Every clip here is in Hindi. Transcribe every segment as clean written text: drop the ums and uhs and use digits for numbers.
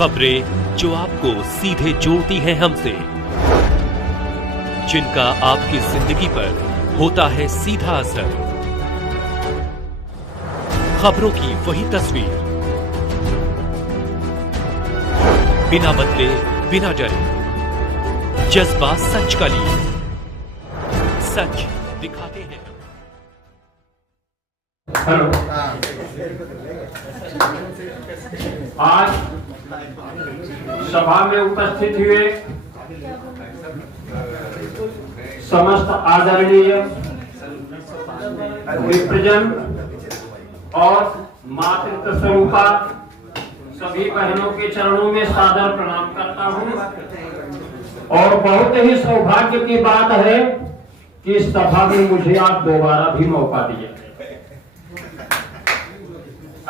खबरें जो आपको सीधे जोड़ती हैं हमसे, जिनका आपकी जिंदगी पर होता है सीधा असर। खबरों की वही तस्वीर, बिना बदले बिना डरे, जज्बा सच का लिए, सच दिखाते हैं। हेलो, आज सभा में उपस्थित हुए समस्त आदरणीय विप्रजन और मातृत्व स्वरूपा सभी बहनों के चरणों में सादर प्रणाम करता हूं। और बहुत ही सौभाग्य की बात है कि इस सभा में मुझे आप दोबारा भी मौका दिया।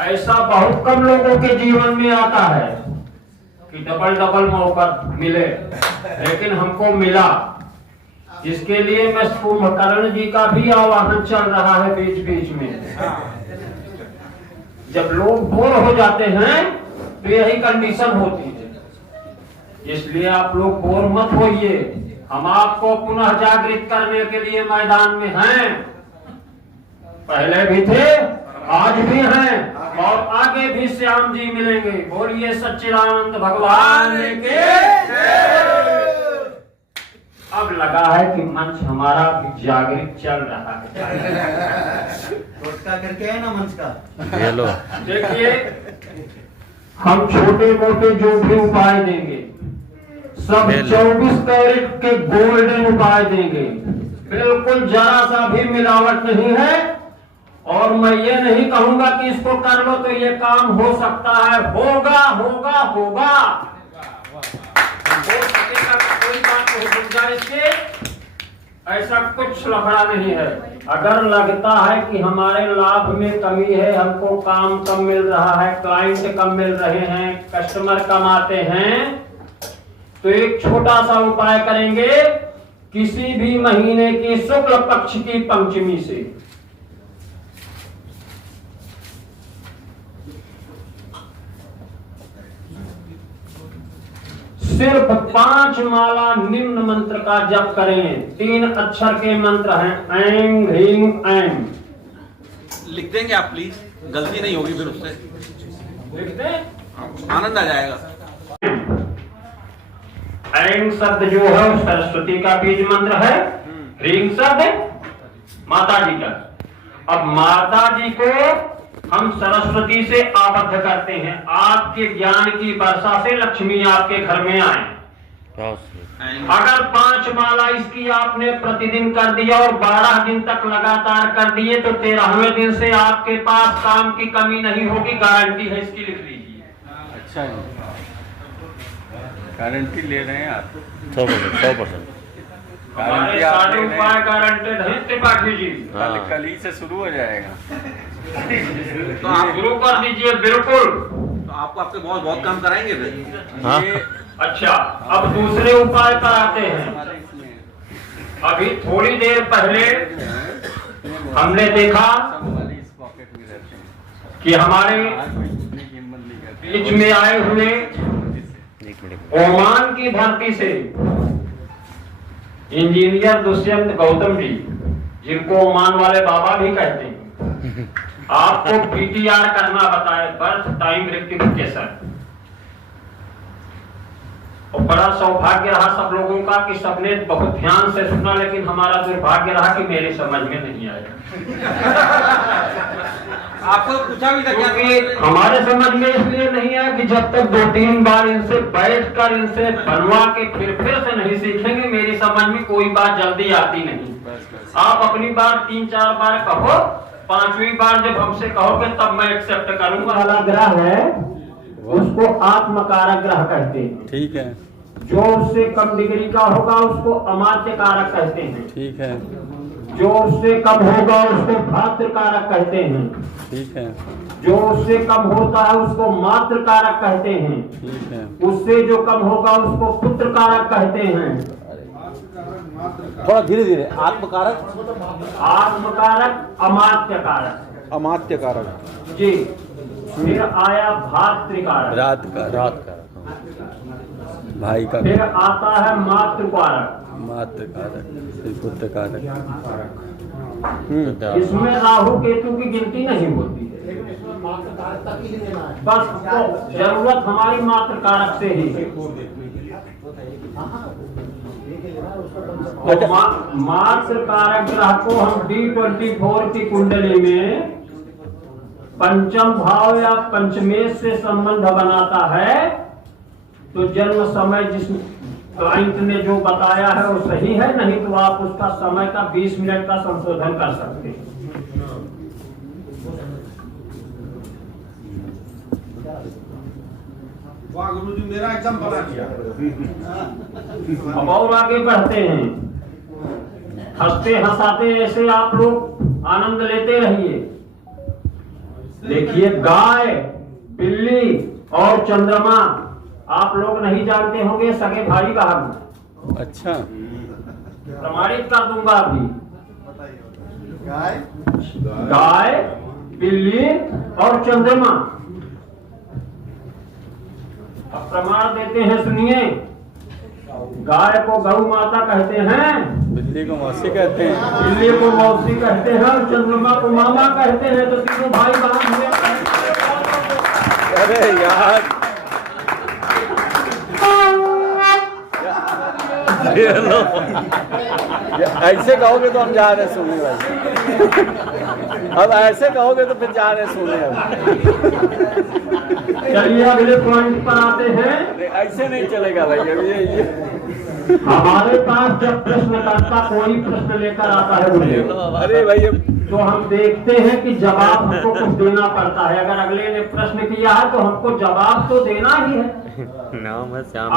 ऐसा बहुत कम लोगों के जीवन में आता है कि डबल मौका मिले, लेकिन हमको मिला। इसके लिए मैं कुंभकर्ण जी का भी आह्वान चल रहा है बीच बीच में। जब लोग बोर हो जाते हैं तो यही कंडीशन होती है, इसलिए आप लोग बोर मत होइए। हम आपको पुनः जागृत करने के लिए मैदान में हैं। पहले भी थे, आज भी हैं और आगे भी श्याम जी मिलेंगे। बोलिए सच्चिदानंद भगवान के। अब लगा है कि मंच हमारा भी जागृत चल रहा है। टोटका करके है ना मंच का। हेलो, देखिए, हम छोटे मोटे जो भी उपाय देंगे सब 24 कैरेट के गोल्डन उपाय देंगे। बिल्कुल जरा सा भी मिलावट नहीं है। और मैं ये नहीं कहूंगा कि इसको कर लो तो ये काम हो सकता है। होगा होगा होगा, हो सकेगा, कोई बात नहीं गुंजाइश के। ऐसा कुछ लफड़ा नहीं है। अगर लगता है कि हमारे लाभ में कमी है, हमको काम कम मिल रहा है, क्लाइंट कम मिल रहे हैं, कस्टमर कम आते हैं, तो एक छोटा सा उपाय करेंगे। किसी भी महीने की शुक्ल पक्ष की पंचमी से सिर्फ 5 माला निम्न मंत्र का जप करें। 3 अक्षर के मंत्र हैं, ऐं ह्रीं ऐं। लिख देंगे आप प्लीज, गलती नहीं होगी फिर उससे। लिख दें, आनंद आ जाएगा। ऐं शब्द जो है सरस्वती का बीज मंत्र है। ह्रीं शब्द माता जी का। अब माता जी को हम सरस्वती से आबद्ध करते हैं। आपके ज्ञान की वर्षा से लक्ष्मी आपके घर में आए। अगर 5 माला इसकी आपने प्रतिदिन कर दिया और 12 दिन तक लगातार कर दिए तो 13वें दिन से आपके पास काम की कमी नहीं होगी। गारंटी है इसकी, लिख लीजिए। अच्छा, गारंटी ले रहे हैं आप? 100%। हमारे सारे उपाय गारंटेड है त्रिपाठी जी। कल ही से शुरू हो जाएगा। तो आप शुरू कर दीजिए। बिल्कुल, तो आपको आपके बहुत बहुत काम कराएंगे फिर। हाँ? अच्छा, अब दूसरे उपाय पर आते हैं। अभी थोड़ी देर पहले हमने देखा कि हमारे बीच में आए हुए ओमान की धरती से इंजीनियर दुष्यंत गौतम जी, जिनको ओमान वाले बाबा भी कहते हैं, आपको पीटीआर करना बताए, बर्थ टाइम रेक्टिफिकेशन। और बड़ा सौभाग्य रहा सब लोगों का कि सबने बहुत ध्यान से सुना, लेकिन हमारा दुर्भाग्य रहा कि मेरे समझ में नहीं आया। आपको पूछा भी था क्योंकि हमारे समझ में इसलिए नहीं आया कि जब तक 2-3 बार इनसे बैठकर इनसे बनवा के फिर से नहीं सीखेंगे, मेरी समझ में कोई बात जल्दी आती नहीं। आप अपनी बात 3-4 बार कहो, 5वीं बार जब हमसे कहोगे तब मैं एक्सेप्ट करूंगा। वाला ग्रह है उसको आत्मकारक ग्रह कहते हैं। ठीक है। जो उससे कम डिग्री का होगा उसको अमात्य कारक कहते हैं। ठीक है। जो उससे कम होगा उसको भातृ कारक कहते हैं। ठीक है। जो उससे कम होता है उसको मातृ कारक कहते हैं। ठीक है। उससे जो कम होगा उसको पुत्र कारक कहते हैं। थोड़ा धीरे धीरे। आत्मकारक, आत्मकारक, अमात्य कारक। अमात्य कारक। जी, फिर आया भातृकारक, रात का भाई का, फिर आता है मातृकारक। मात्र कारक, फिर पुत्र कारक। इसमें राहु केतु की गिनती नहीं होती है, बस जरूरत हमारी मातृकारक से ही है। तो मातृकारक ग्रह को हम D24 की कुंडली में पंचम भाव या पंचमेश से संबंध बनाता है, तो जन्म समय जिस क्लाइंट ने जो बताया है वो सही है, नहीं तो आप उसका समय का 20 मिनट का संशोधन कर सकते हैं। वाह गुरुजी, मेरा एग्जाम बना दिया। अब और आगे बढ़ते हैं, हंसते हंसाते ऐसे आप लोग आनंद लेते रहिए। देखिए, गाय, बिल्ली और चंद्रमा आप लोग नहीं जानते होंगे, सगे भाई बहन। अच्छा, प्रमाणित कर दूंगा अभी। गाय, बिल्ली और चंद्रमा। अब प्रमाण देते हैं, सुनिए। गाय को गौ माता कहते हैं, बिल्ली को मौसी कहते हैं, बिल्ली को मौसी कहते हैं और चंद्रमा को मामा कहते हैं। तो तीनों भाई बहन हुए। अरे यार, ऐसे कहोगे तो हम जा रहे सुनने वाले। अब ऐसे कहोगे तो फिर जा रहे सुनने। अब चलिए अगले पॉइंट पर आते हैं। ऐसे नहीं चलेगा भाई। अब ये हमारे पास जब प्रश्नकर्ता कोई प्रश्न लेकर आता है बोले, अरे भाई, तो हम देखते हैं कि जवाब हमको कुछ देना पड़ता है। अगर अगले ने प्रश्न किया है तो हमको जवाब तो देना ही है।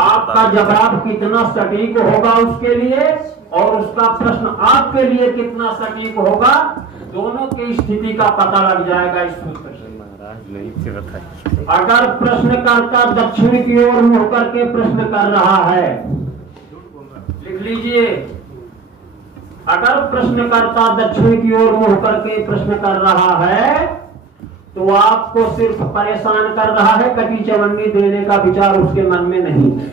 आपका जवाब कितना सटीक होगा उसके लिए, और उसका प्रश्न आपके लिए कितना सटीक होगा, दोनों की स्थिति का पता लग जाएगा इस सूत्र से। अगर प्रश्नकर्ता दक्षिण की ओर मुड़ करके प्रश्न कर रहा है, लिख लीजिए, अगर प्रश्नकर्ता दक्षिण की ओर मुड़ करके प्रश्न कर रहा है तो आपको सिर्फ परेशान कर रहा है, कटी चवन्नी देने का विचार उसके मन में नहीं है।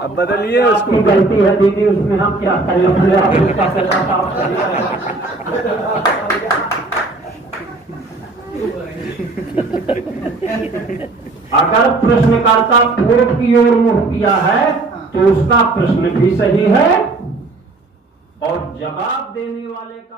अब बदलिए उसको। गलती है दीदी, उसमें हम क्या करें, अपने ऑफिस का सेटअप आप करिए। अगर प्रश्नकर्ता पूर्व की ओर मुंह किया है तो उसका प्रश्न भी सही है और जवाब देने वाले का